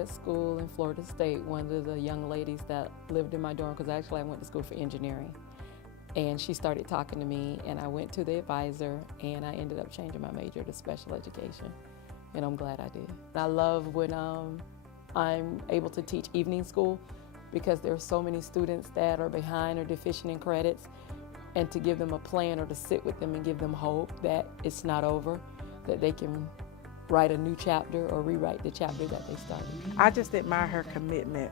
at school in Florida State, one of the young ladies that lived in my dorm, because actually I went to school for engineering, and she started talking to me, and I went to the advisor, and I ended up changing my major to special education, and I'm glad I did. I love when I'm able to teach evening school, because there are so many students that are behind or deficient in credits, and to give them a plan or to sit with them and give them hope that it's not over, that they can write a new chapter or rewrite the chapter that they started. I just admire her commitment.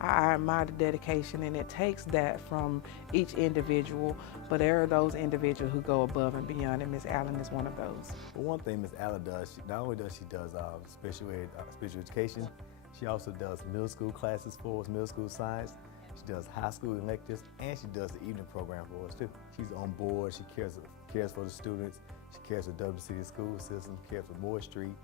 I admire the dedication, and it takes that from each individual, but there are those individuals who go above and beyond, and Ms. Allen is one of those. Well, one thing Ms. Allen does, not only does she special education, she also does middle school classes for us, middle school science. She does high school electives, and she does the evening program for us too. She's on board, she cares for the students, she cares for Dublin City school system, cares for Moore Street,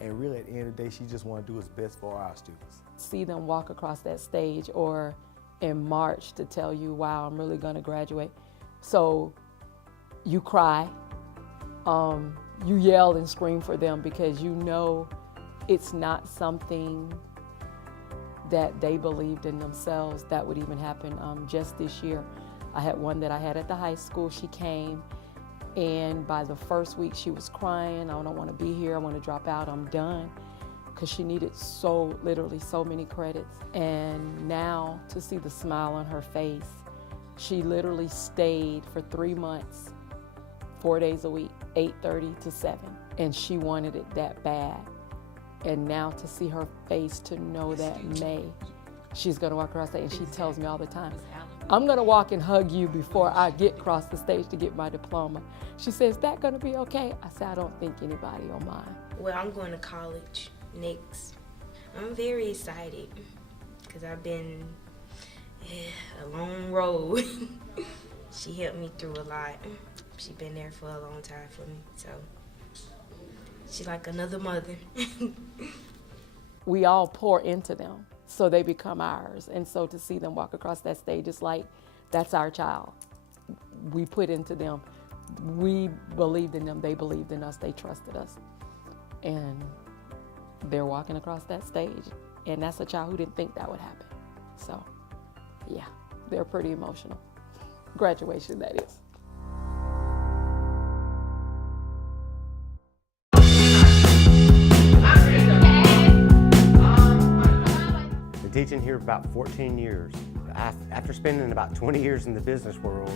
and really at the end of the day, she just wants to do what's best for our students. See them walk across that stage, or in March to tell you, wow, I'm really gonna graduate. So you cry, you yell and scream for them, because you know it's not something that they believed in themselves that would even happen. Just this year, I had one that I had at the high school. She came, and by the first week she was crying, I don't want to be here, I want to drop out, I'm done, because she needed literally so many credits. And now to see the smile on her face, she literally stayed for 3 months, 4 days a week, 8:30 to 7, and she wanted it that bad. And now to see her face, to know that May, she's gonna walk across that, and she tells me all the time, I'm gonna walk and hug you before I get across the stage to get my diploma. She says, is that gonna be okay? I said, I don't think anybody will mind. Well, I'm going to college next. I'm very excited, because I've been a long road. She helped me through a lot. She's been there for a long time for me, so. She's like another mother. We all pour into them, so they become ours. And so to see them walk across that stage, it's like, that's our child. We put into them. We believed in them, they believed in us, they trusted us. And they're walking across that stage. And that's a child who didn't think that would happen. So, yeah, they're pretty emotional. Graduation, that is. Teaching here about 14 years. After spending about 20 years in the business world,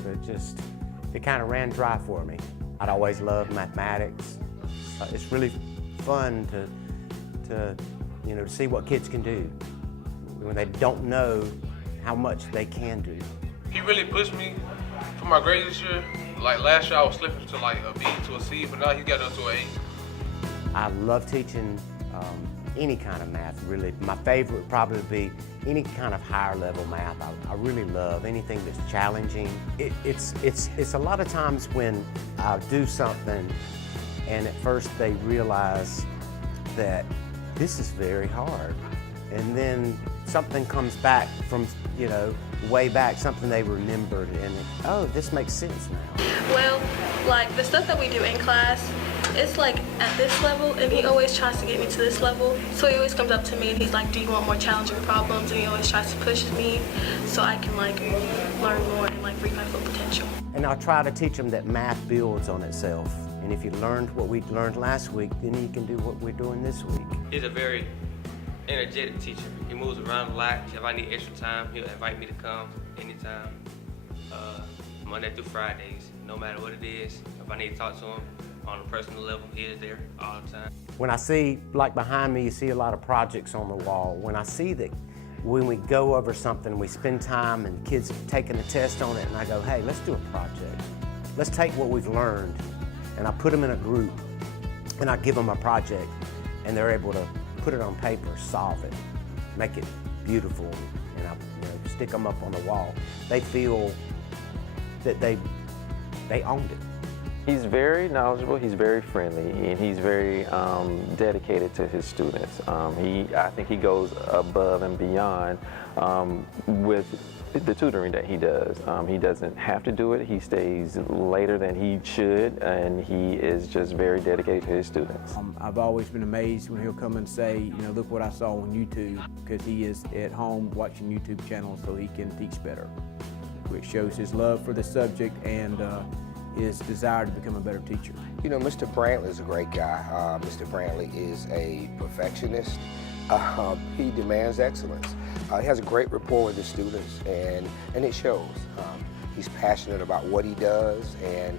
it kind of ran dry for me. I'd always loved mathematics. It's really fun to see what kids can do when they don't know how much they can do. He really pushed me for my grades this year. Like last year I was slipping to like a B to a C, but now he got up to an A. I love teaching any kind of math, really. My favorite would probably be any kind of higher level math. I really love anything that's challenging. It's a lot of times when I do something and at first they realize that this is very hard. And then something comes back from, way back, something they remembered, and oh, this makes sense now. Well, like the stuff that we do in class, it's like at this level, and he always tries to get me to this level. So he always comes up to me and he's like, do you want more challenging problems? And he always tries to push me so I can like learn more and like reach my full potential. And I'll try to teach them that math builds on itself. And if you learned what we learned last week, then you can do what we're doing this week. He's a very energetic teacher. He moves around a lot. If I need extra time, he'll invite me to come anytime. Monday through Fridays, no matter what it is. If I need to talk to him on a personal level, he is there all the time. When I see, like behind me, you see a lot of projects on the wall. When I see that when we go over something, we spend time and kids have taken a test on it, and I go, hey, let's do a project. Let's take what we've learned, and I put them in a group, and I give them a project, and they're able to put it on paper, solve it, make it beautiful, and I stick them up on the wall. They feel that they owned it. He's very knowledgeable, he's very friendly, and he's very dedicated to his students. I think he goes above and beyond with the tutoring that he does. He doesn't have to do it. He stays later than he should, and he is just very dedicated to his students. I've always been amazed when he'll come and say, you know, look what I saw on YouTube, because he is at home watching YouTube channels so he can teach better, which shows his love for the subject and his desire to become a better teacher. You know, Mr. Brantley is a great guy. Mr. Brantley is a perfectionist. He demands excellence. He has a great rapport with his students, and it shows. He's passionate about what he does and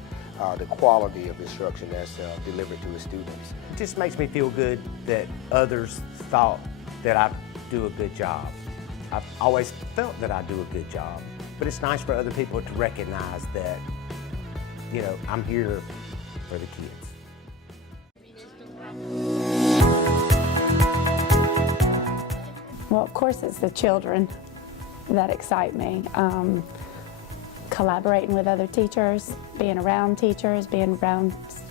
the quality of instruction that's delivered to his students. It just makes me feel good that others thought that I do a good job. I've always felt that I do a good job, but it's nice for other people to recognize that, you know, I'm here for the kids. Well, of course, it's the children that excite me. Collaborating with other teachers, being around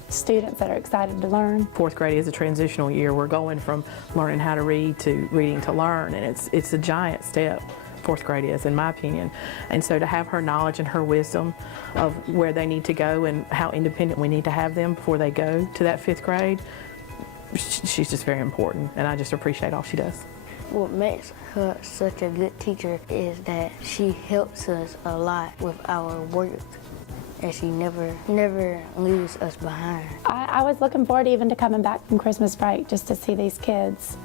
students that are excited to learn. Fourth grade is a transitional year. We're going from learning how to read to reading to learn, and it's a giant step. Fourth grade is, in my opinion. And so to have her knowledge and her wisdom of where they need to go and how independent we need to have them before they go to that fifth grade, she's just very important, and I just appreciate all she does. What makes her such a good teacher is that she helps us a lot with our work, and she never leaves us behind. I was looking forward even to coming back from Christmas break just to see these kids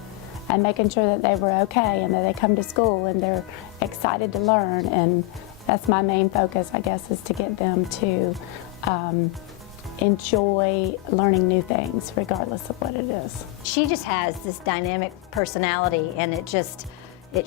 and making sure that they were okay and that they come to school and they're excited to learn. And that's my main focus, I guess, is to get them to enjoy learning new things regardless of what it is. She just has this dynamic personality, and it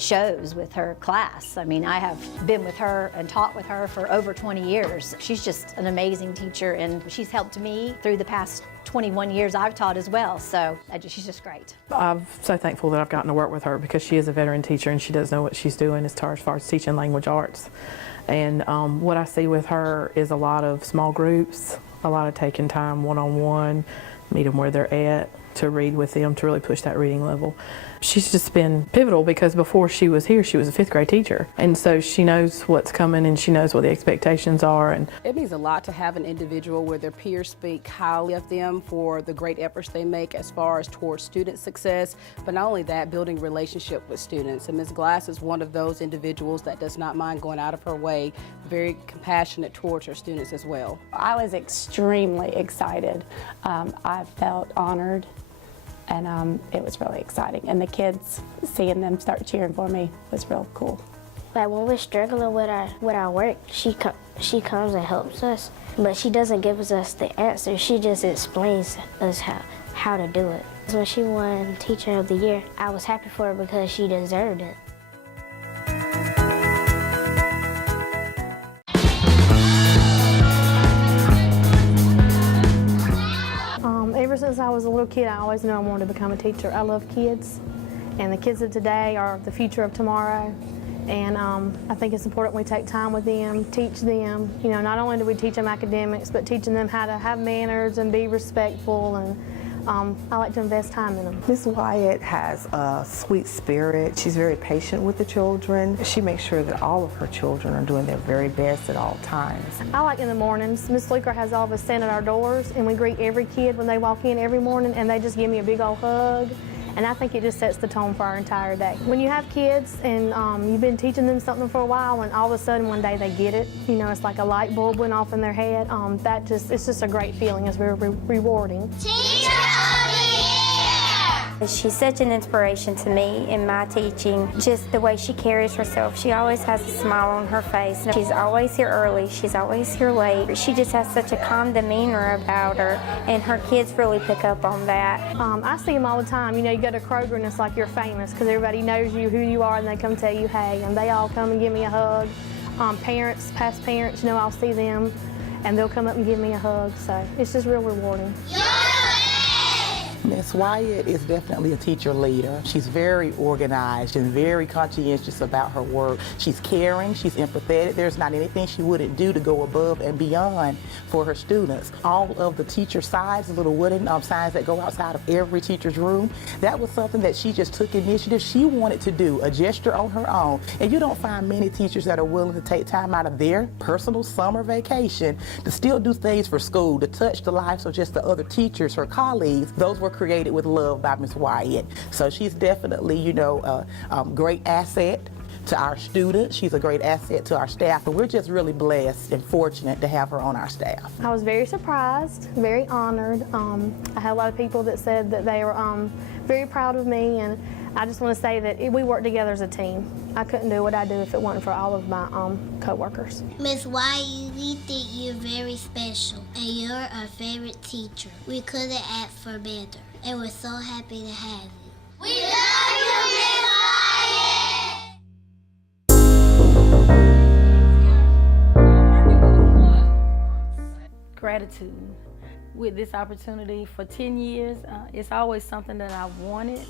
shows with her class. I mean, I have been with her and taught with her for over 20 years. She's just an amazing teacher, and she's helped me through the past 21 years I've taught as well, so she's just great. I'm so thankful that I've gotten to work with her because she is a veteran teacher and she does know what she's doing as far as teaching language arts. And what I see with her is a lot of small groups, a lot of taking time one-on-one, meet them where they're at, to read with them, to really push that reading level. She's just been pivotal because before she was here, she was a fifth grade teacher. And so she knows what's coming and she knows what the expectations are. And it means a lot to have an individual where their peers speak highly of them for the great efforts they make as far as towards student success. But not only that, building relationship with students. And Ms. Glass is one of those individuals that does not mind going out of her way, very compassionate towards her students as well. I was extremely excited. I felt honored. And it was really exciting. And the kids, seeing them start cheering for me was real cool. Like when we're struggling with our work, she comes and helps us, but she doesn't give us the answer. She just explains us how to do it. When she won Teacher of the Year, I was happy for her because she deserved it. Ever since I was a little kid, I always knew I wanted to become a teacher. I love kids, and the kids of today are the future of tomorrow. And I think it's important we take time with them, teach them. You know, not only do we teach them academics, but teaching them how to have manners and be respectful. And I like to invest time in them. Ms. Wyatt has a sweet spirit. She's very patient with the children. She makes sure that all of her children are doing their very best at all times. I like in the mornings, Ms. Fleeker has all of us stand at our doors, and we greet every kid when they walk in every morning, and they just give me a big old hug. And I think it just sets the tone for our entire day. When you have kids and you've been teaching them something for a while, and all of a sudden one day they get it, you know, it's like a light bulb went off in their head. It's just a great feeling. It's very rewarding. Teacher of the Year! She's such an inspiration to me in my teaching. Just the way she carries herself. She always has a smile on her face. She's always here early. She's always here late. She just has such a calm demeanor about her, and her kids really pick up on that. I see them all the time. You know, you go to Kroger and it's like you're famous because everybody knows you, who you are, and they come tell you hey, and they all come and give me a hug. Parents, past parents, you know, I'll see them and they'll come up and give me a hug. So it's just real rewarding. Miss Wyatt is definitely a teacher leader. She's very organized and very conscientious about her work. She's caring, she's empathetic. There's not anything she wouldn't do to go above and beyond for her students. All of the teacher signs, the little wooden signs that go outside of every teacher's room, that was something that she just took initiative. She wanted to do, a gesture on her own. And you don't find many teachers that are willing to take time out of their personal summer vacation to still do things for school, to touch the lives of just the other teachers, her colleagues. Those were created with love by Miss Wyatt. So she's definitely, you know, a great asset to our students. She's a great asset to our staff, and we're just really blessed and fortunate to have her on our staff. I was very surprised, very honored. I had a lot of people that said that they were very proud of me, and I just want to say that we work together as a team. I couldn't do what I do if it wasn't for all of my co-workers. Miss Wyatt, we think you're very special, and you're our favorite teacher. We couldn't ask for better, and we're so happy to have you. We love you, Miss Wyatt! Gratitude. With this opportunity for 10 years, it's always something that I've wanted.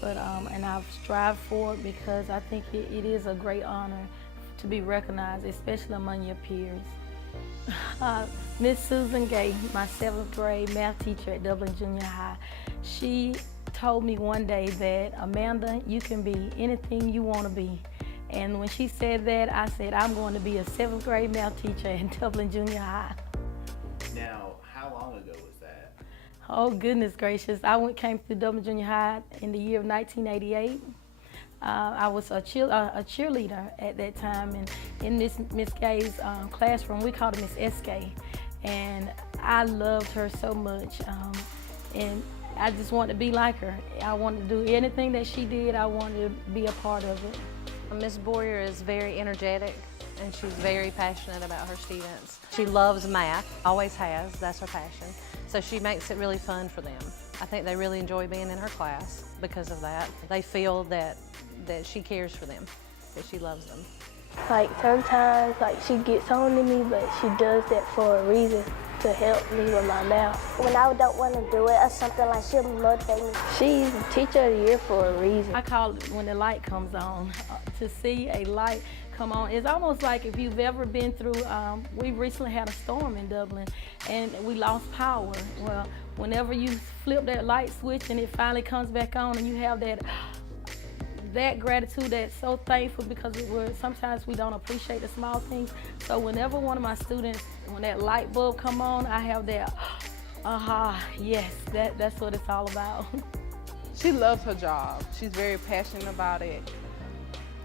But, and I've strived for it because I think it is a great honor to be recognized, especially among your peers. Miss Susan Gay, my 7th grade math teacher at Dublin Junior High, she told me one day that, Amanda, you can be anything you want to be. And when she said that, I said, I'm going to be a 7th grade math teacher at Dublin Junior High. Now, how long ago was that? Oh, goodness gracious. I came through Dublin Junior High in the year of 1988. I was a cheerleader at that time, and in Miss Gay's classroom, we called her Miss SK. And I loved her so much, and I just wanted to be like her. I wanted to do anything that she did. I wanted to be a part of it. Miss Bouyer is very energetic, and she's very passionate about her students. She loves math, always has, that's her passion. So she makes it really fun for them. I think they really enjoy being in her class because of that. They feel that she cares for them, that she loves them. Like sometimes, she gets on to me, but she does that for a reason, to help me with my math. When I don't want to do it or something, like she'll motivate me. She's the teacher of the year for a reason. I call it when the light comes on. To see a light come on, it's almost like if you've ever been through, we recently had a storm in Dublin and we lost power. Well, whenever you flip that light switch and it finally comes back on and you have that gratitude, that's so thankful, because sometimes we don't appreciate the small things. So whenever one of my students, when that light bulb come on, I have that, aha, yes, that's what it's all about. She loves her job. She's very passionate about it.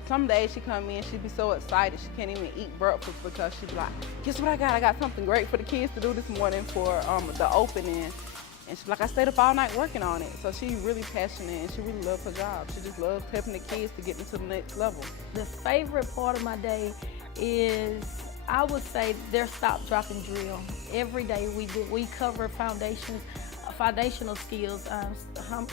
Some days she come in, she'd be so excited she can't even eat breakfast because she'd be like, guess what I got? I got something great for the kids to do this morning for the opening. And she's like, I stayed up all night working on it. So she's really passionate and she really loves her job. She just loves helping the kids to get them to the next level. The favorite part of my day is, I would say, their stop, drop, and drill. Every day we cover foundational skills.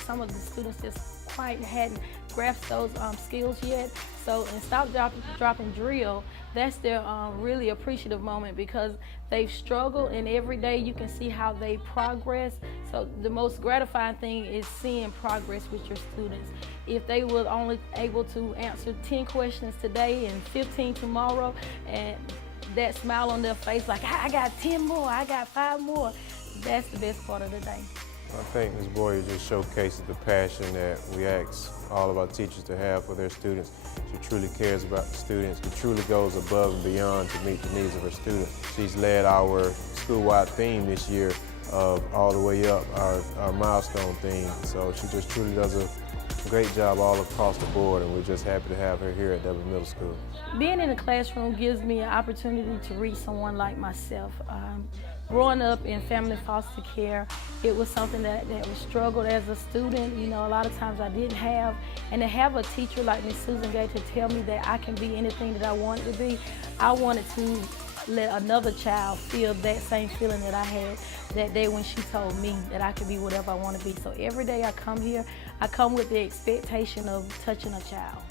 Some of the students just quite hadn't grasped those skills yet. So in stop, drop, and drill, that's their really appreciative moment, because they've struggled, and every day you can see how they progress. So the most gratifying thing is seeing progress with your students. If they were only able to answer 10 questions today and 15 tomorrow, and that smile on their face like, I got 10 more, I got 5 more, that's the best part of the day. I think Ms. Bouyer just showcases the passion that we ask all of our teachers to have for their students. She truly cares about the students. She truly goes above and beyond to meet the needs of her students. She's led our school-wide theme this year of all the way up, our milestone theme. So she just truly does a great job all across the board, and we're just happy to have her here at Dublin Middle School. Being in the classroom gives me an opportunity to reach someone like myself. Growing up in family foster care, it was something that was struggled as a student. You know, a lot of times I didn't have, and to have a teacher like Miss Susan Gay to tell me that I can be anything that I wanted to be, I wanted to let another child feel that same feeling that I had that day when she told me that I could be whatever I want to be. So every day I come here, I come with the expectation of touching a child.